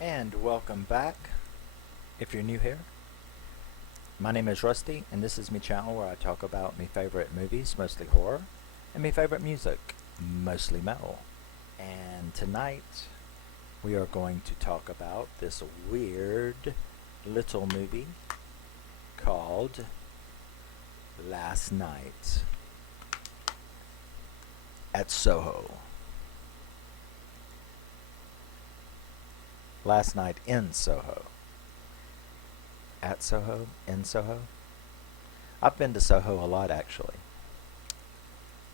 And welcome back. If you're new here, my name is Rusty, and this is my channel where I talk about my favorite movies, mostly horror, and my favorite music, mostly metal. And tonight, we are going to talk about this weird little movie called Last Night at Soho. Last Night in Soho. At Soho? In Soho? I've been to Soho a lot actually.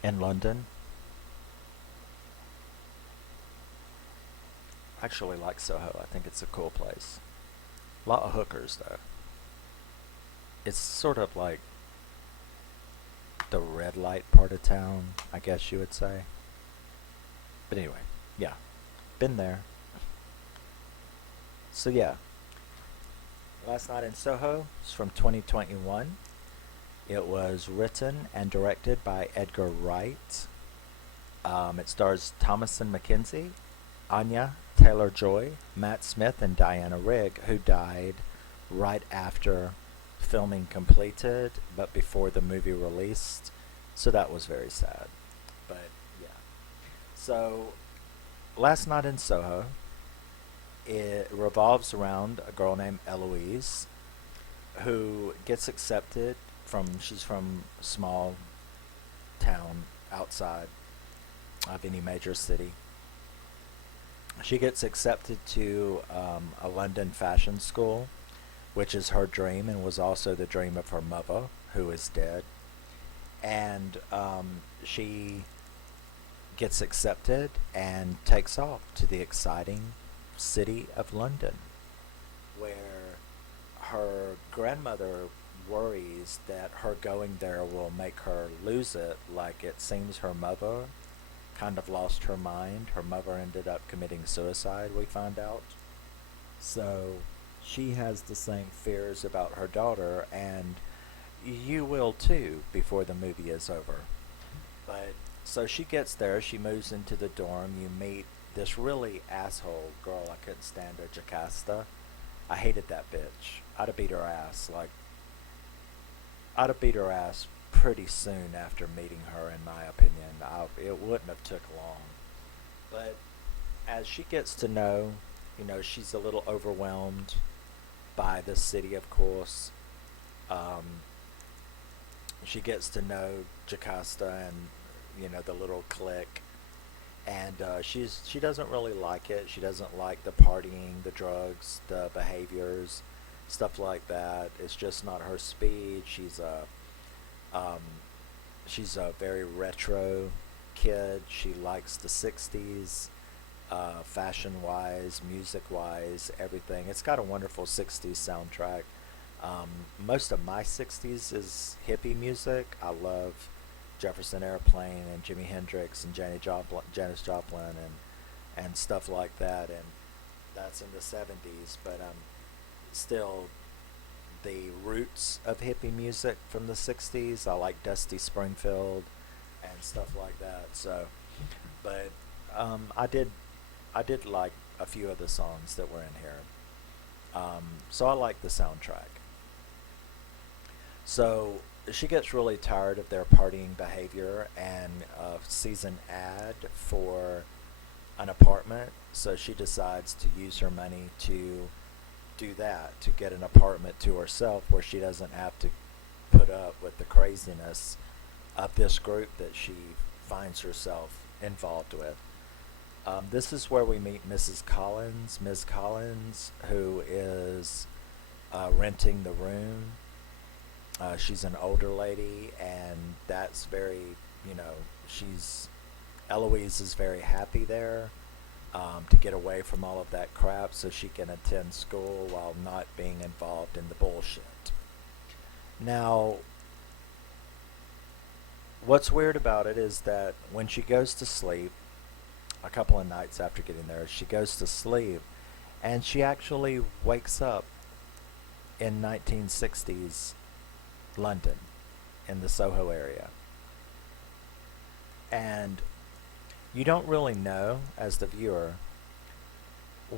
In London. I actually like Soho. I think it's a cool place. A lot of hookers though. It's sort of like the red light part of town, I guess you would say. But anyway, yeah. Been there. So yeah. Last Night in Soho is from 2021. It was written and directed by Edgar Wright. It stars Thomasin McKenzie, Anya Taylor-Joy, Matt Smith, and Diana Rigg, who died right after filming completed, but before the movie released. So that was very sad. But yeah. So, Last Night in Soho, it revolves around a girl named Eloise who gets accepted she's from a small town outside of any major city. She gets accepted to a London fashion school, which is her dream and was also the dream of her mother, who is dead. And she gets accepted and takes off to the exciting city of London, where her grandmother worries that her going there will make her lose it, like it seems her mother kind of lost her mind. Her mother ended up committing suicide, we found out. So she has the same fears about her daughter, and you will too before the movie is over. But so she gets there, she moves into the dorm, you meet this really asshole girl I couldn't stand her, Jocasta. I hated that bitch. I'd have beat her ass. I'd have beat her ass pretty soon after meeting her, in my opinion. It wouldn't have took long. But as she gets to know, she's a little overwhelmed by the city, of course. Um, she gets to know Jocasta and, the little clique. And she doesn't really like it. She doesn't like the partying, the drugs, the behaviors, stuff like that. It's just not her speed. Um, she's a very retro kid. She likes the '60s, fashion-wise, music-wise, everything. It's got a wonderful '60s soundtrack. Most of my '60s is hippie music. I love Jefferson Airplane and Jimi Hendrix and Janis Joplin and stuff like that, and that's in the '70s. But still the roots of hippie music from the '60s. I like Dusty Springfield and stuff like that. So, but I did like a few of the songs that were in here. So I like the soundtrack. So she gets really tired of their partying behavior and sees an ad for an apartment. So she decides to use her money to do that, to get an apartment to herself where she doesn't have to put up with the craziness of this group that she finds herself involved with. This is where we meet Ms. Collins, who is renting the room. She's an older lady, and that's very, she's Eloise is very happy there to get away from all of that crap so she can attend school while not being involved in the bullshit. Now, what's weird about it is that when she goes to sleep, a couple of nights after getting there, she goes to sleep, and she actually wakes up in 1960s London, in the Soho area. And you don't really know, as the viewer,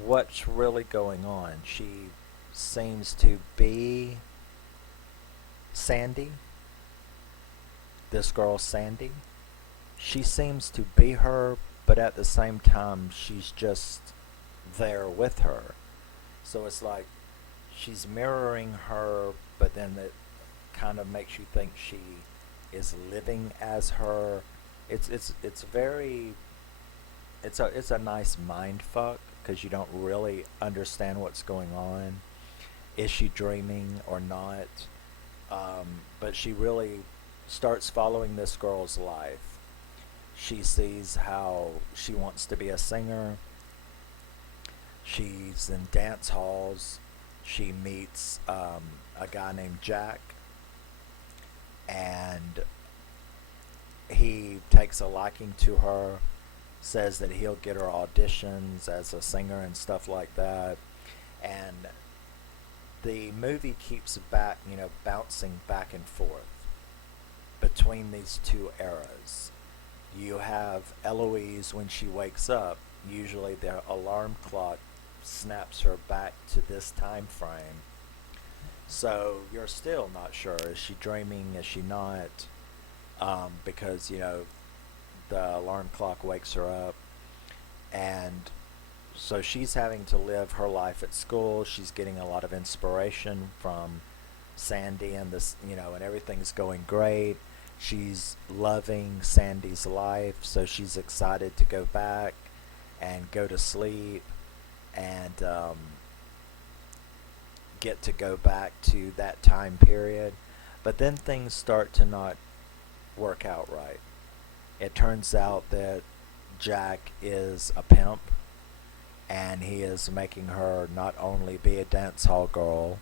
what's really going on. She seems to be Sandy, this girl Sandy. She seems to be her, but at the same time, she's just there with her. So it's like she's mirroring her, but then it kind of makes you think she is living as her. It's very it's a nice mind fuck because you don't really understand what's going on. Is she dreaming or not? But she really starts following this girl's life. She sees how she wants to be a singer. She's in dance halls. She meets a guy named Jack, and he takes a liking to her, says that he'll get her auditions as a singer and stuff like that. And the movie keeps bouncing back and forth between these two eras. You have Eloise when she wakes up. Usually the alarm clock snaps her back to this time frame. So you're still not sure. Is she dreaming? Is she not? Because, the alarm clock wakes her up. And so she's having to live her life at school. She's getting a lot of inspiration from Sandy and and everything's going great. She's loving Sandy's life, so she's excited to go back and go to sleep and get to go back to that time period. But then things start to not work out right. It turns out that Jack is a pimp, and he is making her not only be a dance hall girl,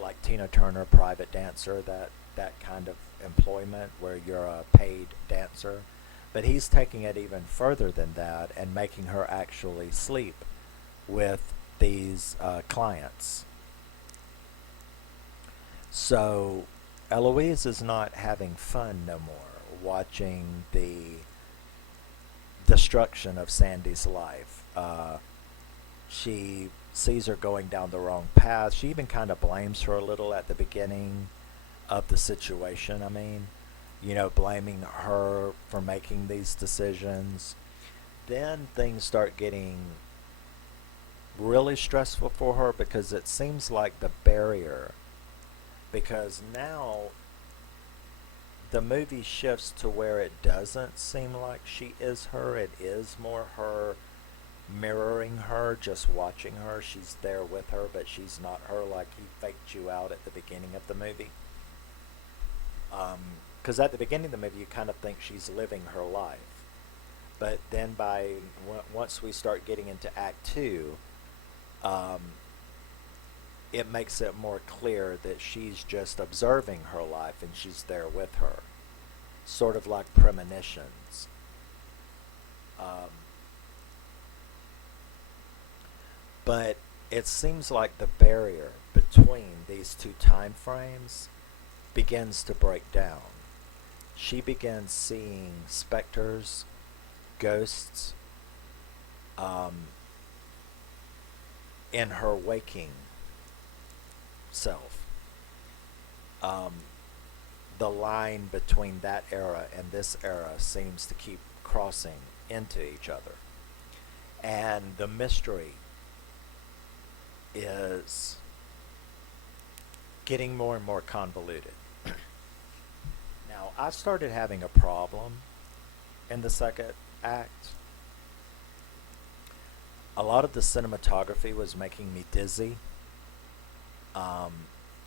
like Tina Turner, private dancer, that kind of employment where you're a paid dancer, but he's taking it even further than that and making her actually sleep with these clients. So Eloise is not having fun no more, watching the destruction of Sandy's life. She sees her going down the wrong path. She even kind of blames her a little at the beginning of the situation. I mean, blaming her for making these decisions. Then things start getting really stressful for her because it seems like the barrier, because now the movie shifts to where it doesn't seem like she is her. It is more her mirroring her, just watching her. She's there with her, but she's not her, like he faked you out at the beginning of the movie. Because at the beginning of the movie, you kind of think she's living her life. But then once we start getting into Act 2, um, it makes it more clear that she's just observing her life and she's there with her. Sort of like premonitions. Um, but it seems like the barrier between these two time frames begins to break down. She begins seeing specters, ghosts, um, in her waking self. Um, the line between that era and this era seems to keep crossing into each other. And the mystery is getting more and more convoluted. Now, I started having a problem in the second act. A lot of the cinematography was making me dizzy. Um,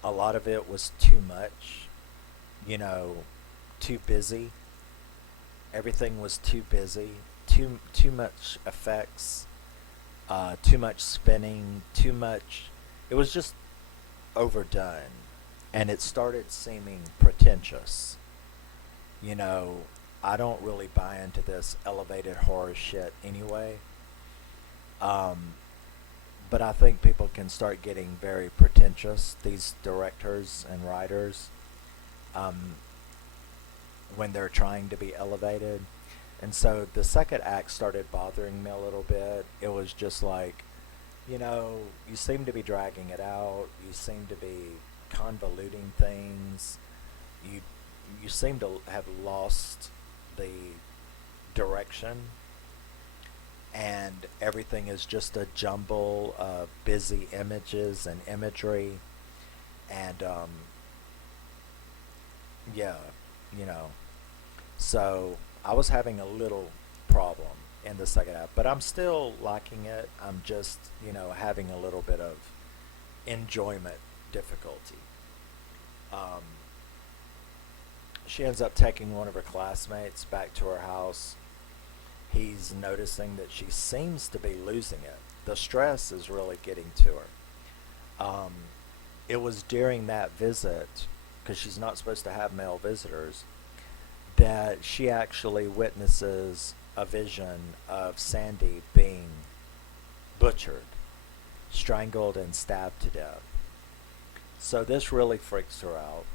a lot of it was too much, too busy. Everything was too busy, too much effects, too much spinning, too much. It was just overdone, and it started seeming pretentious. I don't really buy into this elevated horror shit anyway. Um, but I think people can start getting very pretentious, these directors and writers, um, when they're trying to be elevated. And so the second act started bothering me a little bit. It was was just like, you seem to be dragging it out. You seem to be convoluting things. You you seem to have lost the direction, and everything is just a jumble of busy images and imagery, and yeah, you know. So I was having a little problem in the second half, but I'm still liking it. I'm just, having a little bit of enjoyment difficulty. Um, she ends up taking one of her classmates back to her house. He's noticing that she seems to be losing it. The stress is really getting to her. It was during that visit, because she's not supposed to have male visitors, that she actually witnesses a vision of Sandy being butchered, strangled, and stabbed to death. So this really freaks her out.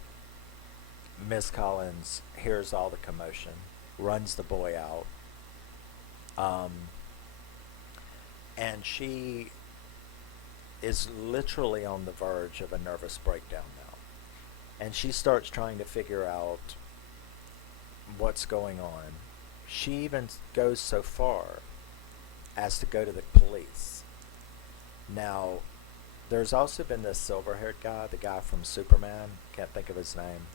Miss Collins hears all the commotion, runs the boy out, um, and she is literally on the verge of a nervous breakdown now. And she starts trying to figure out what's going on. She even goes so far as to go to the police. Now, there's also been this silver-haired guy, the guy from Superman. Can't think of his name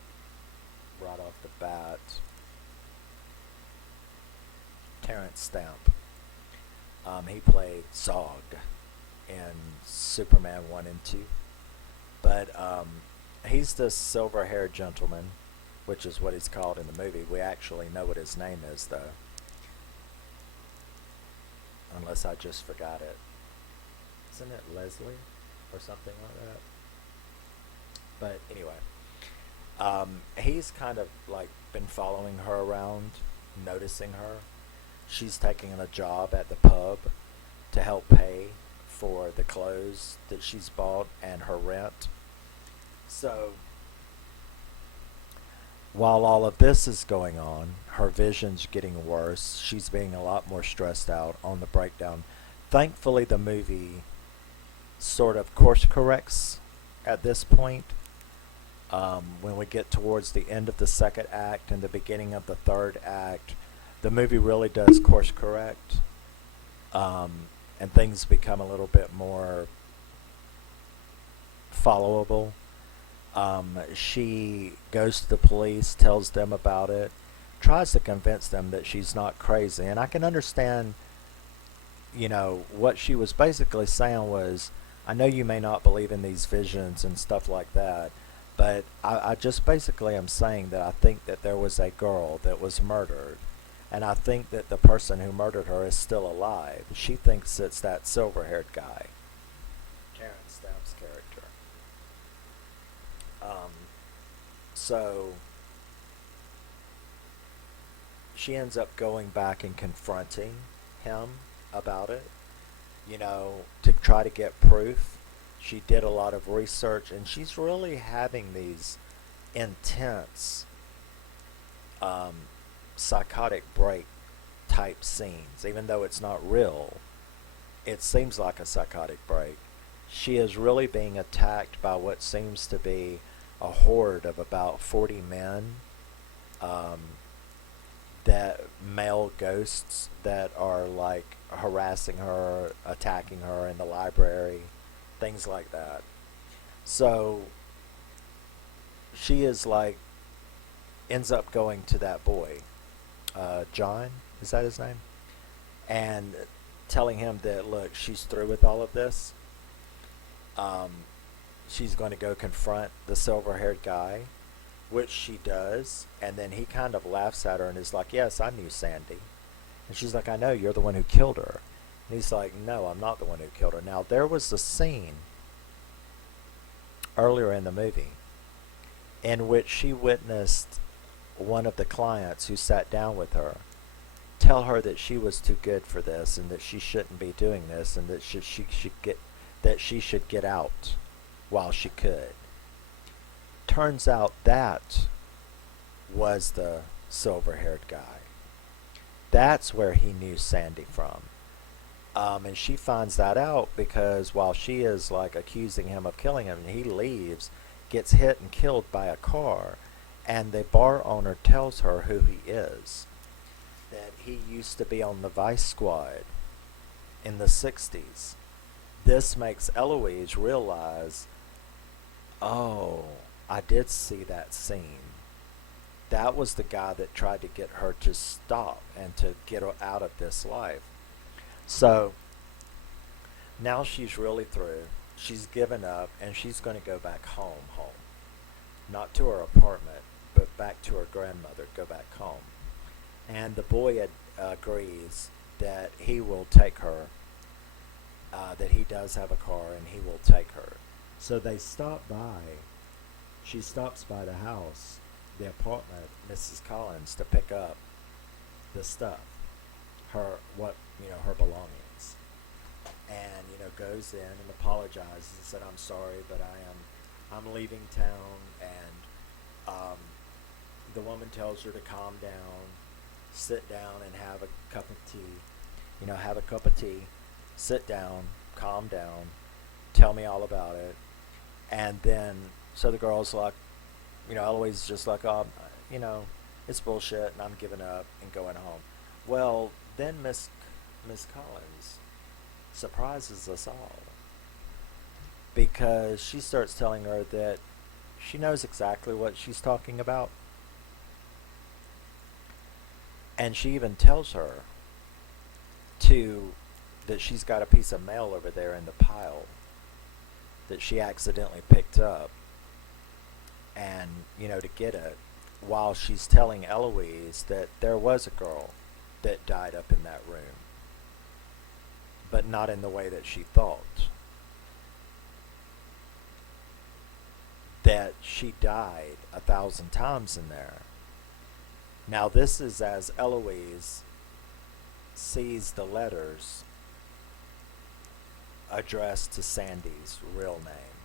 right off the bat. Terence Stamp. He played Zog in Superman 1 and 2. But he's this silver-haired gentleman, which is what he's called in the movie. We actually know what his name is, though. Unless I just forgot it. Isn't it Leslie? Or something like that? But anyway. He's kind of like been following her around, noticing her. She's taking a job at the pub to help pay for the clothes that she's bought and her rent. So, while all of this is going on, her vision's getting worse. She's being a lot more stressed out on the breakdown. Thankfully, the movie sort of course corrects at this point. When we get towards the end of the second act and the beginning of the third act, the movie really does course correct. And things become a little bit more followable. She goes to the police, tells them about it, tries to convince them that she's not crazy. And I can understand, what she was basically saying was, I know you may not believe in these visions and stuff like that, but I just basically am saying that I think that there was a girl that was murdered, and I think that the person who murdered her is still alive. She thinks it's that silver-haired guy, Terence Stamp's character. So she ends up going back and confronting him about it, to try to get proof. She did a lot of research, and she's really having these intense psychotic break type scenes. Even though it's not real, it seems like a psychotic break. She is really being attacked by what seems to be a horde of about 40 men, that male ghosts that are like harassing her, attacking her in the library, things like that. So she is like, ends up going to that boy, John, is that his name? And telling him that, look, she's through with all of this. She's going to go confront the silver-haired guy, which she does, and then he kind of laughs at her and is like, yes, I knew Sandy. And she's like, I know, you're the one who killed her. And he's like, no, I'm not the one who killed her. Now, there was a scene earlier in the movie in which she witnessed one of the clients who sat down with her tell her that she was too good for this and that she shouldn't be doing this, and that she should get out while she could. Turns out that was the silver-haired guy. That's where he knew Sandy from. And she finds that out because while she is like accusing him of killing him, and he leaves, gets hit and killed by a car, and the bar owner tells her who he is. That he used to be on the Vice Squad in the 60s. This makes Eloise realize, oh, I did see that scene. That was the guy that tried to get her to stop and to get her out of this life. So now she's really through. She's given up and she's going to go back home. Not to her apartment, but back to her grandmother, go back home. And the boy agrees that he will take her, that he does have a car and he will take her. So they stop by. She stops by the house, the apartment, Mrs. Collins, to pick up the stuff, her belongings. And, goes in and apologizes and said, I'm sorry, but I'm leaving town. And the woman tells her to calm down, sit down and have a cup of tea. Have a cup of tea, sit down, calm down, tell me all about it. And then, so the girl's like, Eloise is just like, oh, it's bullshit and I'm giving up and going home. Well, then Miss Collins surprises us all because she starts telling her that she knows exactly what she's talking about. And she even tells her that she's got a piece of mail over there in the pile that she accidentally picked up, and to get it, while she's telling Eloise that there was a girl that died up in that room, but not in the way that she thought. That she died 1,000 times in there. Now this is as Eloise sees the letters addressed to Sandy's real name,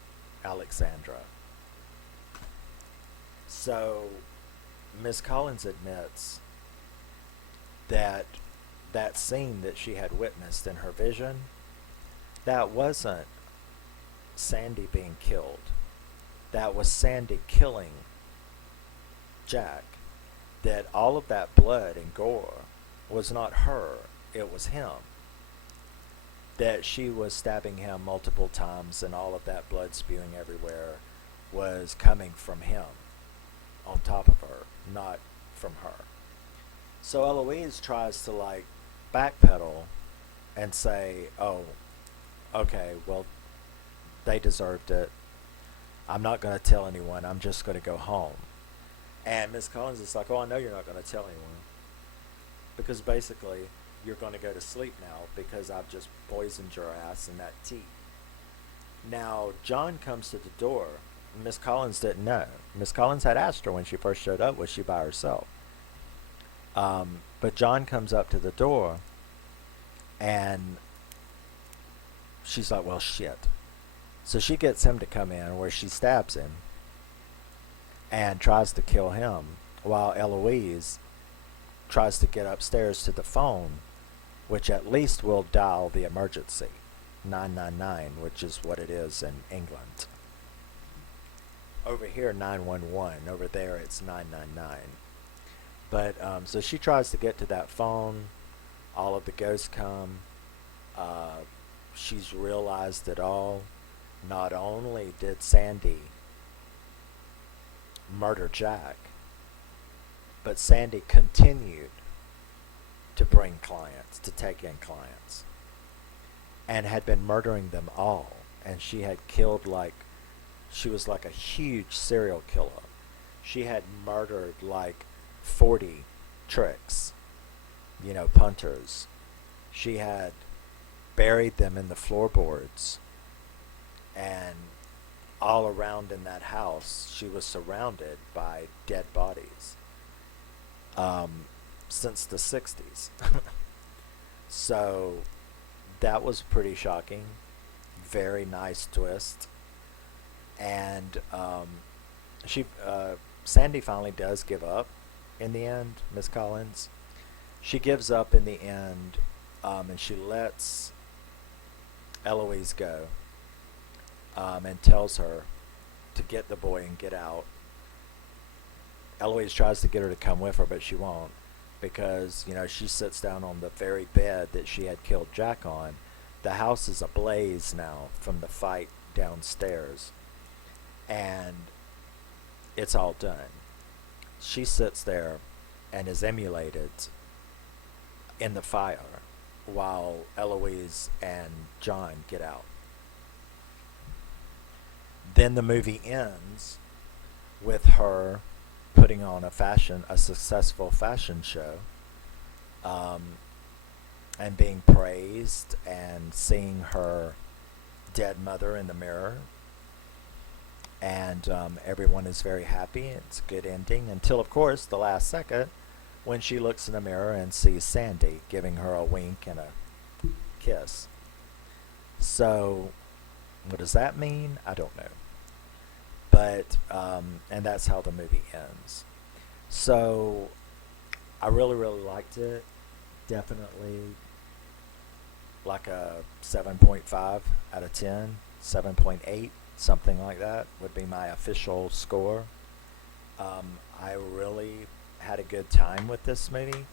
Alexandra. So Miss Collins admits that that scene that she had witnessed in her vision, that wasn't Sandy being killed. That was Sandy killing Jack. That all of that blood and gore was not her, it was him. That she was stabbing him multiple times and all of that blood spewing everywhere was coming from him on top of her, not from her. So Eloise tries to backpedal and say, oh, okay, well, they deserved it. I'm not going to tell anyone. I'm just going to go home. And Miss Collins is like, oh, I know you're not going to tell anyone. Because basically, you're going to go to sleep now because I've just poisoned your ass in that tea. Now, John comes to the door. Miss Collins didn't know. Miss Collins had asked her when she first showed up, was she by herself? But John comes up to the door, and she's like, well, shit. So she gets him to come in where she stabs him and tries to kill him while Eloise tries to get upstairs to the phone, which at least will dial the emergency, 999, which is what it is in England. Over here, 911. Over there, it's 999. But, so she tries to get to that phone. All of the ghosts come. She's realized it all. Not only did Sandy murder Jack, but Sandy continued to bring clients, to take in clients, and had been murdering them all. And she had killed she was like a huge serial killer. She had murdered 40 tricks, punters. She had buried them in the floorboards, and all around in that house she was surrounded by dead bodies since the 60s. So that was pretty shocking. Very nice twist. And Sandy finally does give up in the end, Miss Collins. She gives up in the end, and she lets Eloise go, and tells her to get the boy and get out. Eloise tries to get her to come with her, but she won't because, she sits down on the very bed that she had killed Jack on. The house is ablaze now from the fight downstairs, and it's all done. She sits there and is emulated in the fire while Eloise and John get out. Then the movie ends with her putting on a successful fashion show, um, and being praised and seeing her dead mother in the mirror. And everyone is very happy. It's a good ending until, of course, the last second when she looks in the mirror and sees Sandy giving her a wink and a kiss. So, what does that mean? I don't know. But, and that's how the movie ends. So, I really, really liked it. Definitely like a 7.5 out of 10, 7.8, something like that would be my official score. I really had a good time with this movie.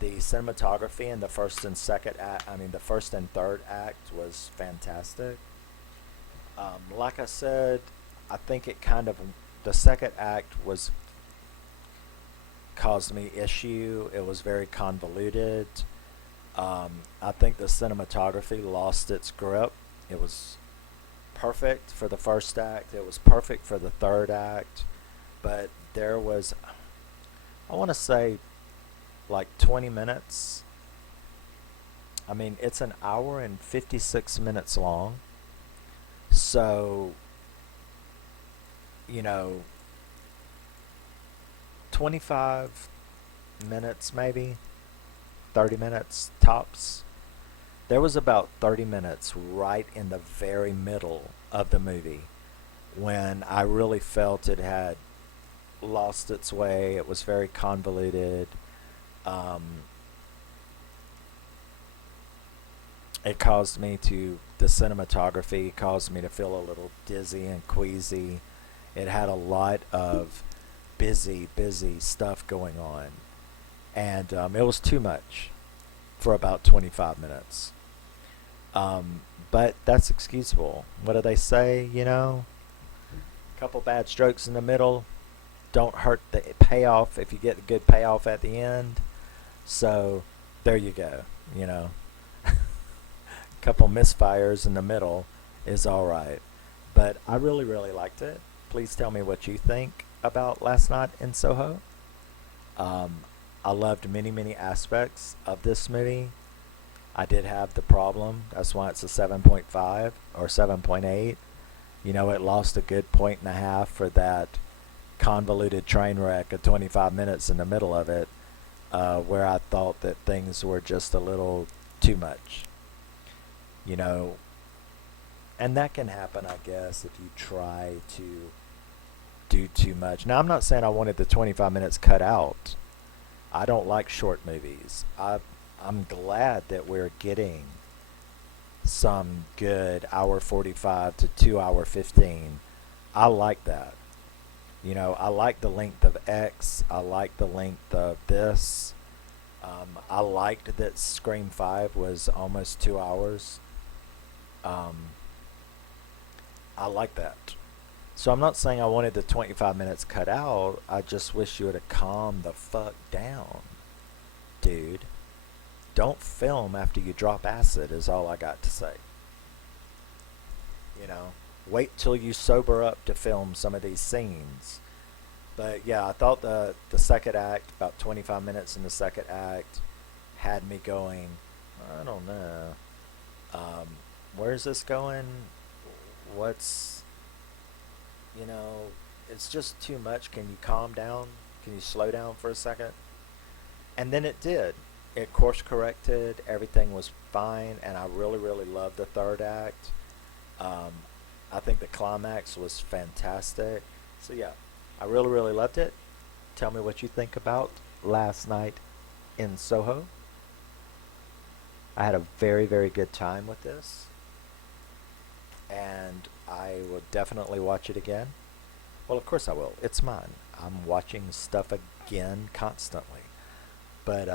The cinematography in the first and the first and third act was fantastic. Like I said, I think the second act caused me issue. It was very convoluted. I think the cinematography lost its grip. It was perfect for the first act. It was perfect for the third act. But there was, I want to say, like 20 minutes. I mean, it's an hour and 56 minutes long. So, 25 minutes maybe, 30 minutes tops. There was about 30 minutes right in the very middle of the movie when I really felt it had lost its way. It was very convoluted. The cinematography caused me to feel a little dizzy and queasy. It had a lot of busy stuff going on. And it was too much for about 25 minutes. But that's excusable. What do they say, Couple bad strokes in the middle don't hurt the payoff if you get a good payoff at the end. So there you go, Couple misfires in the middle is alright. But I really, really liked it. Please tell me what you think about Last Night in Soho. I loved many aspects of this movie. I did have the problem. That's why it's a 7.5 or 7.8. It lost a good point and a half for that convoluted train wreck of 25 minutes in the middle of it, where I thought that things were just a little too much. And that can happen, I guess, if you try to do too much. Now, I'm not saying I wanted the 25 minutes cut out. I don't like short movies. I'm glad that we're getting some good hour 45 to 2 hour 15. I like that. I like the length of X. I like the length of this. I liked that Scream 5 was almost 2 hours. I like that. So I'm not saying I wanted the 25 minutes cut out. I just wish you would have calmed the fuck down, dude. Don't film after you drop acid is all I got to say. Wait till you sober up to film some of these scenes. But yeah, I thought the second act, about 25 minutes in the second act, had me going, I don't know. Where's this going? What's, it's just too much. Can you calm down? Can you slow down for a second? And then it did. It course corrected. Everything was fine. And I really, really loved the third act. I think the climax was fantastic. So yeah, I really, really loved it. Tell me what you think about Last Night in Soho. I had a very, very good time with this. and I will definitely watch it again. Well, of course I will. It's mine. I'm watching stuff again constantly. But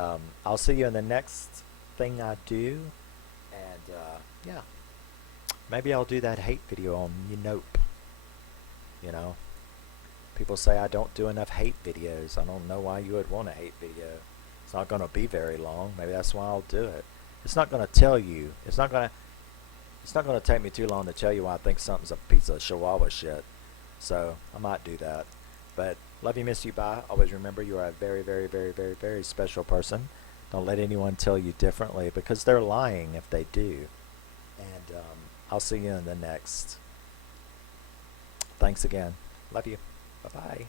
I'll see you in the next thing I do. And yeah, maybe I'll do that hate video on Nope. You know, people say I don't do enough hate videos. I don't know why you would want a hate video. It's not going to be very long. Maybe that's why I'll do it. It's not going to tell you. It's not going to take me too long to tell you why I think something's a piece of chihuahua shit. So I might do that. But love you, miss you, bye. Always remember you are a very, very, very, very, very special person. Don't let anyone tell you differently because they're lying if they do. And I'll see you in the next. Thanks again. Love you. Bye-bye.